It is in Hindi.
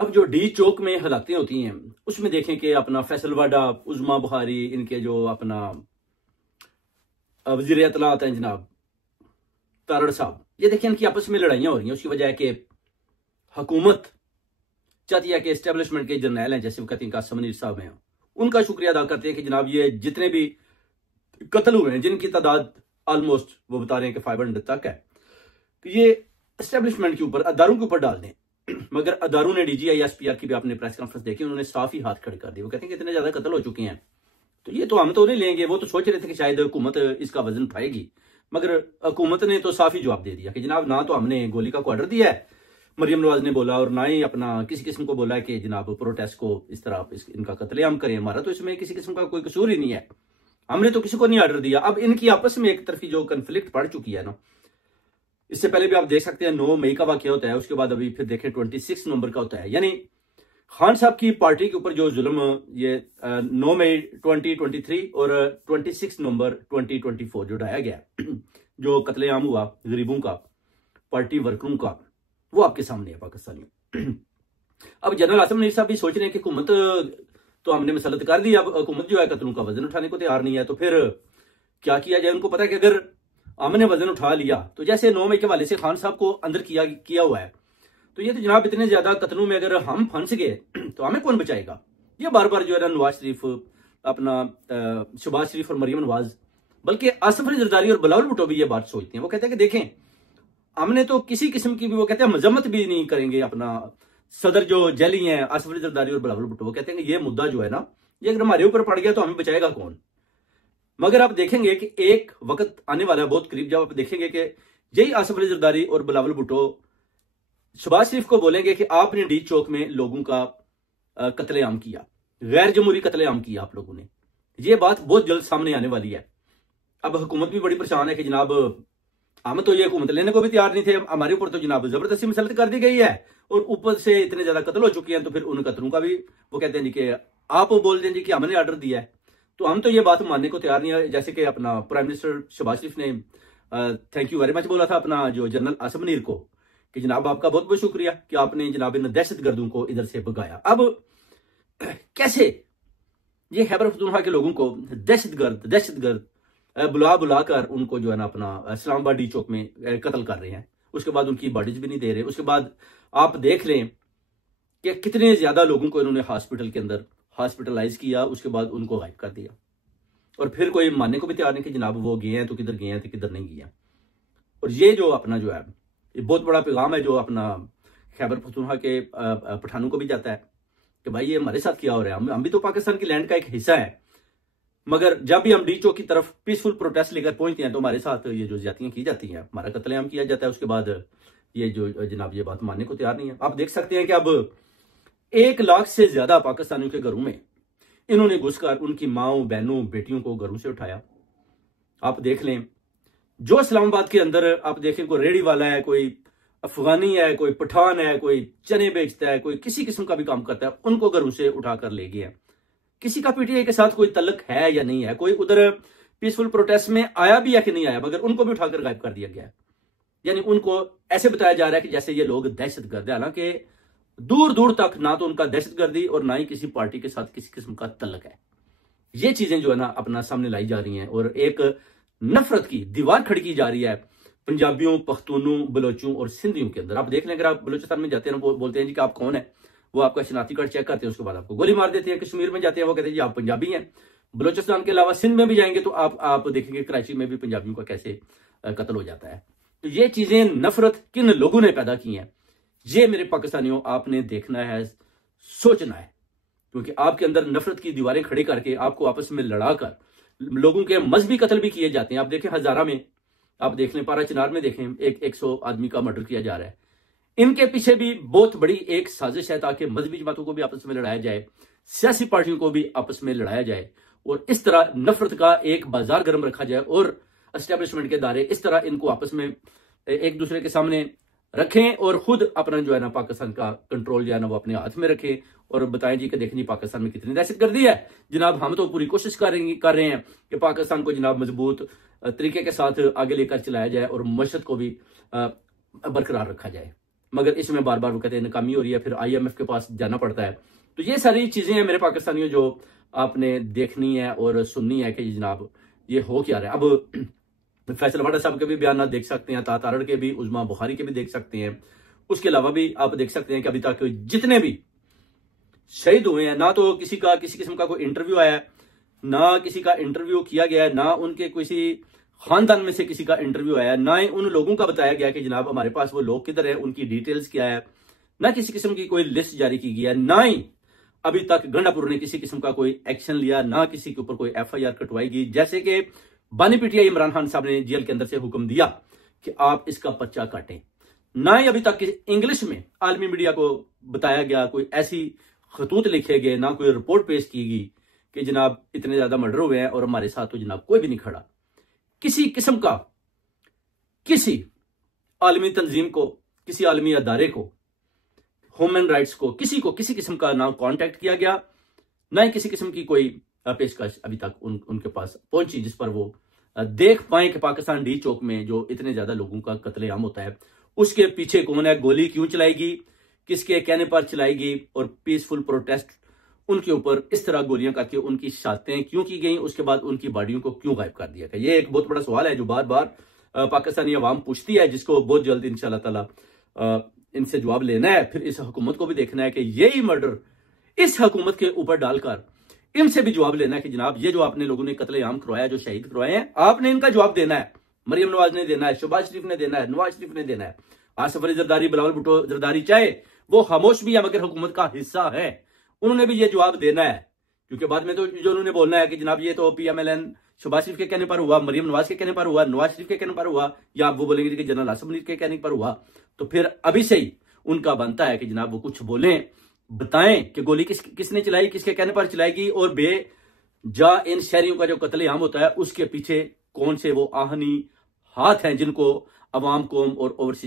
अब जो डी चौक में हालातें होती हैं उसमें देखें कि अपना फैसल वाडा, उज़मा बुखारी, इनके जो अपना वज़ीर इत्तलात हैं जनाब तारड़ साहब, ये देखें इनकी आपस में लड़ाइयाँ हो रही हैं। उसकी वजह है कि हुकूमत चाहती है कि एस्टेब्लिशमेंट के जर्नैल हैं जैसे वक़्त कासिम मुनीर साहब हैं, उनका शुक्रिया अदा करते हैं कि जनाब ये जितने भी कत्ल हुए हैं जिनकी तादाद ऑलमोस्ट वो बता रहे हैं कि 500 तक है, कि ये एस्टेब्लिशमेंट के ऊपर, अदारों के ऊपर डाल दें। मगर अदारों ने DGI/SPR की भी आपने प्रेस कॉन्फ्रेंस देखी, उन्होंने साफ ही हाथ खड़े कर दिए। वो कहते हैं कि इतने ज्यादा कत्ल हो चुके हैं तो ये तो हम तो नहीं लेंगे। वो तो सोच रहे थे कि शायद हुकूमत इसका वजन उठाएगी, मगर हुकूमत ने तो साफ ही जवाब दे दिया कि जनाब ना तो हमने गोली का ऑर्डर दिया है, मरियम नवाज ने बोला, और ना ही अपना किसी किस्म को बोला है कि जनाब प्रोटेस्ट को इस तरह इनका कत्लेआम करें। हमारा तो इसमें किसी किस्म का कोई कसूर ही नहीं है, हमने तो किसी को नहीं ऑर्डर दिया। अब इनकी आपस में एक तरफी जो कन्फ्लिक्ट पड़ चुकी है ना, इससे पहले भी आप देख सकते हैं 9 मई का वाकया होता है, उसके बाद अभी फिर देखें 26 नवंबर का होता है। यानी खान साहब की पार्टी के ऊपर जो जुल्म ये 9 मई 2023 और 26 नवंबर 2024 जो ढाया गया, जो कत्लेआम हुआ गरीबों का, पार्टी वर्करों का, वो आपके सामने है पाकिस्तानियों। अब जनरल आसिम मुनीर साहब भी सोच रहे हैं कि हुकूमत तो हमने मसलत कर दी, अब हुकूमत जो है कत्लों का वजन उठाने को तैयार नहीं है, तो फिर क्या किया जाए। उनको पता है कि अगर हमने वजन उठा लिया तो जैसे 9 मई के हवाले से खान साहब को अंदर किया हुआ है, तो ये तो जनाब इतने ज्यादा कत्लों में अगर हम फंस गए तो हमें कौन बचाएगा। ये बार बार जो है ना नवाज शरीफ, अपना शहबाज शरीफ और मरियम नवाज, बल्कि आसिफ अली जरदारी और बिलावल भुट्टो भी ये बात सोचते हैं। वो कहते हैं कि देखें हमने तो किसी किस्म की भी, वो कहते हैं मजम्मत भी नहीं करेंगे। अपना सदर जो जेली हैं आसिफ अली जरदारी और बिलावल भुट्टो, वो कहते हैं कि ये मुद्दा जो है ना, ये अगर हमारे ऊपर पड़ गया तो हमें बचाएगा कौन। मगर आप देखेंगे कि एक वक्त आने वाला है बहुत करीब, जब आप देखेंगे कि यही आसिफ अली जरदारी और बिलावल भुट्टो शहबाज शरीफ को बोलेंगे कि आपने डी चौक में लोगों का कत्लेआम किया, गैर जमहूरी कत्लेआम किया आप लोगों ने। ये बात बहुत जल्द सामने आने वाली है। अब हुकूमत भी बड़ी परेशान है कि जनाब हम तो ये हुकूमत लेने को भी तैयार नहीं थे, हमारे ऊपर तो जनाब जबरदस्ती मसलत कर दी गई है, और ऊपर से इतने ज्यादा कत्ल हो चुके हैं, तो फिर उन कत्लों का भी वो कहते हैं जी कि आप बोल दें जी कि हमने ऑर्डर दिया है, तो हम तो ये बात मानने को तैयार नहीं है। जैसे कि अपना प्राइम मिनिस्टर शहबाज शरीफ ने थैंक यू वेरी मच बोला था अपना जो जनरल आसिम मुनीर को, कि जनाब आपका बहुत बहुत शुक्रिया कि आपने जनाब इन दहशत गर्दों को इधर से भगाया। अब कैसे ये खैबर पख्तूनख्वा के लोगों को दहशत गर्द बुला कर उनको जो है ना अपना इस्लामाबाद डी चौक में कत्ल कर रहे हैं, उसके बाद उनकी बॉडीज भी नहीं दे रहे। उसके बाद आप देख लें कि कितने ज्यादा लोगों को इन्होंने हॉस्पिटल के अंदर हॉस्पिटलाइज किया, उसके बाद उनको गायब कर दिया, और फिर कोई मानने को भी तैयार नहीं कि जनाब वो गए हैं तो किधर गए हैं तो किधर नहीं गए हैं। और ये जो अपना जो है ये बहुत बड़ा पैगाम है जो अपना खैबर पख्तूनख्वा के पठानों को भी जाता है कि भाई ये हमारे साथ क्या हो रहा है, हम भी तो पाकिस्तान की लैंड का एक हिस्सा है, मगर जब भी हम डी चौक की तरफ पीसफुल प्रोटेस्ट लेकर पहुंचते हैं तो हमारे साथ ये जो ज्यादतियां की जाती हैं, हमारा कत्लेआम किया जाता है। उसके बाद ये जो जनाब ये बात मानने को तैयार नहीं है। आप देख सकते हैं कि अब 1 लाख से ज्यादा पाकिस्तानियों के घरों में इन्होंने घुसकर उनकी माओ, बहनों, बेटियों को घरों से उठाया। आप देख लें जो इस्लामाबाद के अंदर आप देखें कोई रेडी वाला है, कोई अफगानी है, कोई पठान है, कोई चने बेचता है, कोई किसी किस्म का भी काम करता है, उनको घरों से उठाकर ले गए हैं। किसी का पीटीआई के साथ कोई तल्लक है या नहीं है, कोई उधर पीसफुल प्रोटेस्ट में आया भी या कि नहीं आया, मगर उनको भी उठाकर गायब कर दिया गया है। यानी उनको ऐसे बताया जा रहा है कि जैसे ये लोग दहशतगर्द है, हालांकि दूर दूर तक ना तो उनका दहशतगर्दी और ना ही किसी पार्टी के साथ किसी किस्म का तल्लक है। ये चीजें जो है ना अपना सामने लाई जा रही हैं, और एक नफरत की दीवार खड़ी की जा रही है पंजाबियों, पख्तूनों, बलोचों और सिंधियों के अंदर। आप देख लें अगर आप बलोचिस्तान में जाते हैं ना, बोलते हैं जी कि आप कौन है, वो आपका शनाख्ती कार्ड चेक करते हैं, उसके बाद आपको गोली मार देते हैं। कश्मीर में जाते हैं वो कहते हैं जी आप पंजाबी हैं। बलोचिस्तान के अलावा सिंध में भी जाएंगे तो आप देखेंगे कराची में भी पंजाबियों का कैसे कत्ल हो जाता है। तो ये चीजें नफरत किन लोगों ने पैदा की हैं, ये मेरे पाकिस्तानियों आपने देखना है, सोचना है, क्योंकि आपके अंदर नफरत की दीवारें खड़ी करके आपको आपस में लड़ाकर लोगों के मजहबी कत्ल भी किए जाते हैं। आप देखें हजारा में, आप देख लें पारा चिनार में, देखें 100 आदमी का मर्डर किया जा रहा है। इनके पीछे भी बहुत बड़ी एक साजिश है ताकि मजहबी जमातों को भी आपस में लड़ाया जाए, सियासी पार्टियों को भी आपस में लड़ाया जाए, और इस तरह नफरत का एक बाजार गर्म रखा जाए, और एस्टेब्लिशमेंट के दायरे इस तरह इनको आपस में एक दूसरे के सामने रखें, और खुद अपना जो है ना पाकिस्तान का कंट्रोल जो है ना वो अपने हाथ में रखें, और बताएं जी कि देखें जी पाकिस्तान में कितनी दहशतगर्दी है। जनाब हम तो पूरी कोशिश कर रहे हैं कि पाकिस्तान को जनाब मजबूत तरीके के साथ आगे लेकर चलाया जाए और मशहद को भी बरकरार रखा जाए। मगर इसमें बार बार वो कहते हैं नाकामी हो रही है, फिर IMF के पास जाना पड़ता है। तो ये सारी चीजें हैं मेरे पाकिस्तानियों जो आपने देखनी है और सुननी है कि जनाब ये हो क्या रहा है। अब फैसल वाडा साहब के भी बयान देख सकते हैं, तारड़ के भी, उजमा बुखारी के भी देख सकते हैं। उसके अलावा भी आप देख सकते हैं कि अभी तक जितने भी शहीद हुए हैं, ना तो किसी किस्म का कोई इंटरव्यू आया है, ना किसी का इंटरव्यू किया गया है, ना उनके किसी खानदान में से किसी का इंटरव्यू आया, ना ही उन लोगों का बताया गया कि जनाब हमारे पास वो लोग किधर है, उनकी डिटेल्स क्या है, ना किसी किस्म की कोई लिस्ट जारी की गई है, ना ही अभी तक गंडापुर ने किसी किस्म का कोई एक्शन लिया, ना किसी के ऊपर कोई FIR कटवाई गई। जैसे कि बानी पीटीआई इमरान खान साहब ने जेल के अंदर से हुक्म दिया कि आप इसका पर्चा काटें, ना ही अभी तक इंग्लिश में आलमी मीडिया को बताया गया, कोई ऐसी खतूत लिखे गए, ना कोई रिपोर्ट पेश की गई कि जनाब इतने ज्यादा मर्डर हुए हैं और हमारे साथ तो जनाब कोई भी नहीं खड़ा। किसी किस्म का किसी आलमी तंजीम को, किसी आलमी अदारे को, ह्यूमन राइट्स को, किसी किस्म का ना कांटेक्ट किया गया, ना ही किसी किस्म की कोई पेशकश अभी तक उनके पास पहुंची जिस पर वो देख पाए कि पाकिस्तान डी चौक में जो इतने ज्यादा लोगों का कत्लेआम होता है उसके पीछे कौन है, गोली क्यों चलाएगी, किसके कहने पर चलाएगी, और पीसफुल प्रोटेस्ट उनके ऊपर इस तरह गोलियां करके उनकी शातें क्यों की गई, उसके बाद उनकी बॉडियों को क्यों गायब कर दिया गया। ये एक बहुत बड़ा सवाल है जो बार बार पाकिस्तानी अवाम पूछती है, जिसको बहुत जल्द इंशाल्लाह ताला इनसे जवाब लेना है। फिर इस हुकूमत को भी देखना है कि यही मर्डर इस हुकूमत के ऊपर डालकर इनसे भी जवाब लेना है कि जनाब ये जो आपने लोगों ने कत्लेआम करवाया, जो शहीद करवाए हैं, आपने इनका जवाब देना है। मरियम नवाज ने देना है, शहबाज शरीफ ने देना है, नवाज शरीफ ने देना है, आसिफ अली जरदारी, बिलावल भुट्टो जरदारी, चाहे वो खामोश भी है मगर हुकूमत का हिस्सा है, उन्होंने भी ये जवाब देना है। क्योंकि बाद में तो जो उन्होंने बोलना है कि जनाब ये तो PMLN शहबाज शरीफ के कहने पर हुआ, मरियम नवाज के कहने पर हुआ, नवाज शरीफ के कहने पर हुआ, या वो बोलेंगे कि जनरल असम्बली के कहने पर हुआ। तो फिर अभी से ही उनका बनता है कि जनाब वो कुछ बोलें, बताएं कि गोली किसने चलाई, किसके कहने पर चलाएगी, और बेजा इन शहरियों का जो कत्लेआम होता है उसके पीछे कौन से वो आहनी हाथ हैं जिनको अवाम, कौम और ओवरसीज